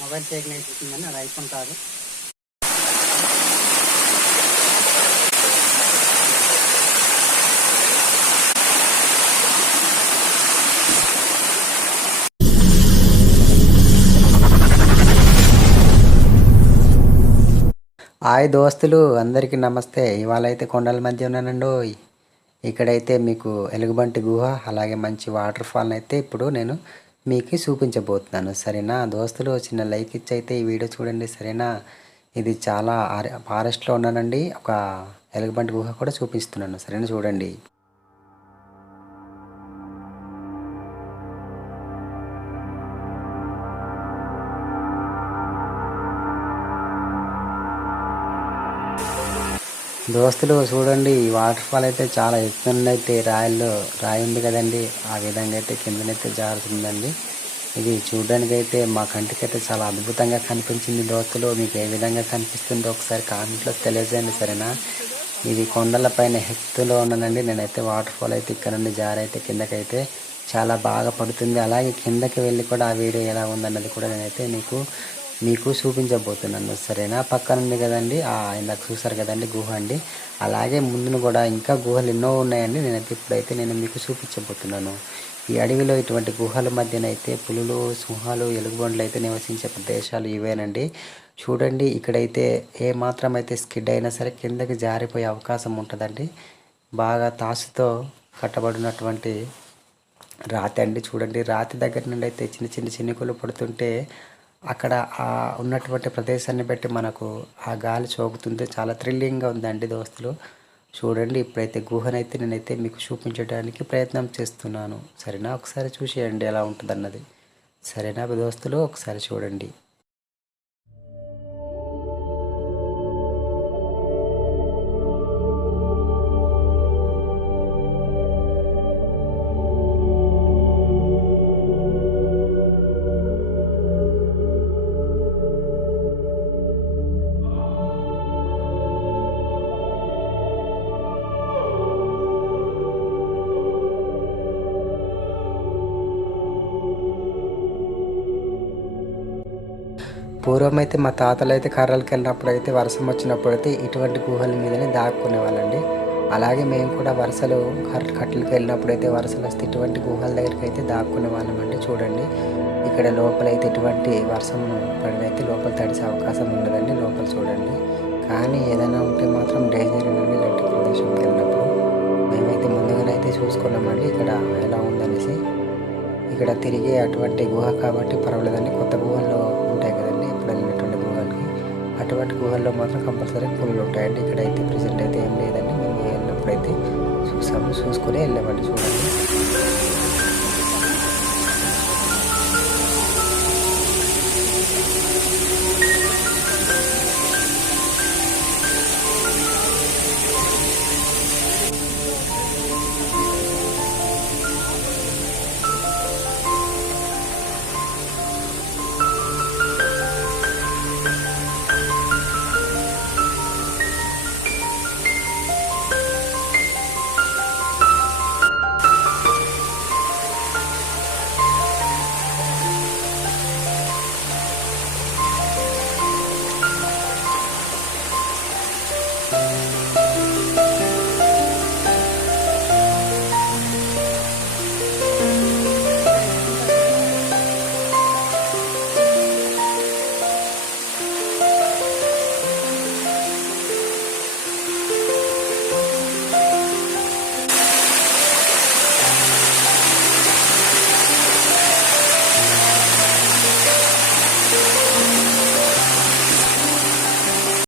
Mobile Sheikh నేర్చుకుందని అది iPhone కాదు. Hi దోస్తులు, అందరికీ నమస్తే. ఇవాళ అయితే కొండల మధ్య ఉన్నానండి. ఇక్కడైతే మీకు ఎలుగుబంటి గుహ, అలాగే మంచి వాటర్ ఫాల్ని అయితే ఇప్పుడు నేను మీకు చూపించబోతున్నాను. సరేనా దోస్తులు, చిన్న లైక్ ఇచ్చి అయితే ఈ వీడియో చూడండి. సరేనా, ఇది చాలా ఫారెస్ట్లో ఉన్నానండి. ఒక ఎలుగుబంటి గుహ కూడా చూపిస్తున్నాను. సరేనా, చూడండి. దోస్తులు చూడండి, ఈ వాటర్ ఫాల్ అయితే చాలా ఎత్తు నుండి అయితే రాయి ఉంది కదండి, ఆ విధంగా అయితే కిందనైతే జారుతుందండి. ఇది చూడడానికి అయితే మా కంటికి అయితే చాలా అద్భుతంగా కనిపించింది. దోస్తులు, మీకు ఏ విధంగా కనిపిస్తుందో ఒకసారి కామెంట్లో తెలియజేయండి. సరేనా, ఇది కొండల పైన ఎత్తులో ఉన్నానండి. నేనైతే వాటర్ ఫాల్ అయితే ఇక్కడ నుండి జారైతే కిందకైతే చాలా బాగా పడుతుంది. అలాగే కిందకి వెళ్ళి కూడా ఆ వీడియో ఎలా ఉందన్నది కూడా నేనైతే మీకు చూపించబోతున్నాను. సరేనా, పక్కన ఉంది కదండి, ఇందాక చూసారు కదండి గుహ అండి. అలాగే ముందును కూడా ఇంకా గుహలు ఎన్నో ఉన్నాయండి. ఇప్పుడైతే నేను మీకు చూపించబోతున్నాను. ఈ అడవిలో ఇటువంటి గుహల మధ్యనైతే పులులు, సింహాలు, ఎలుగుబండ్లు అయితే నివసించే ప్రదేశాలు ఇవేనండి. చూడండి, ఇక్కడైతే ఏ మాత్రం అయితే స్కిడ్ అయినా సరే కిందకి జారిపోయే అవకాశం ఉంటుందండి. బాగా తాసుతో కట్టబడినటువంటి రాతి అండి. చూడండి, రాతి దగ్గర నుండి అయితే చిన్న చిన్న చినుకులు పడుతుంటే అక్కడ ఉన్నటువంటి ప్రదేశాన్ని బట్టి మనకు ఆ గాలి సోకుతుంటే చాలా థ్రిల్లింగ్గా ఉందండి దోస్తులు. చూడండి, ఇప్పుడైతే గుహనైతే నేనైతే మీకు చూపించడానికి ప్రయత్నం చేస్తున్నాను. సరేనా, ఒకసారి చూసేయండి ఎలా ఉంటుందన్నది. సరేనా దోస్తులు, ఒకసారి చూడండి. పూర్వం అయితే మా తాతలు అయితే కర్రలకి వెళ్ళినప్పుడు అయితే వర్షం వచ్చినప్పుడు అయితే ఇటువంటి గుహల మీదనే దాక్కునే వాళ్ళండి. అలాగే మేము కూడా కట్టెలకి వెళ్ళినప్పుడు అయితే వర్షాలు వస్తే ఇటువంటి గుహల దగ్గరికి అయితే దాక్కునే వాళ్ళమండి. చూడండి, ఇక్కడ లోపలైతే ఇటువంటి వర్షం పడినైతే లోపల తడిసే అవకాశం ఉండదండి. లోపల చూడండి, కానీ ఏదైనా ఉంటే మాత్రం డేంజర్ అండి. ఇలాంటి ప్రదేశంకి వెళ్ళినప్పుడు మేమైతే ముందుగానే అయితే చూసుకున్నామండి ఇక్కడ ఎలా ఉందనేసి. ఇక్కడ తిరిగే అటువంటి గుహ కాబట్టి పర్వాలేదండి. కొత్త గుహల్లో ఉంటాయి కదండి, ఇప్పుడు వెళ్ళినటువంటి గుహలకి అటువంటి గుహల్లో మాత్రం కంపల్సరీ పులులు ఉంటాయండి. ఇక్కడైతే ప్రెజెంట్ అయితే ఏం లేదండి. మేము వెళ్ళినప్పుడు అయితే చూసుకొని వెళ్ళామండి. చూడండి.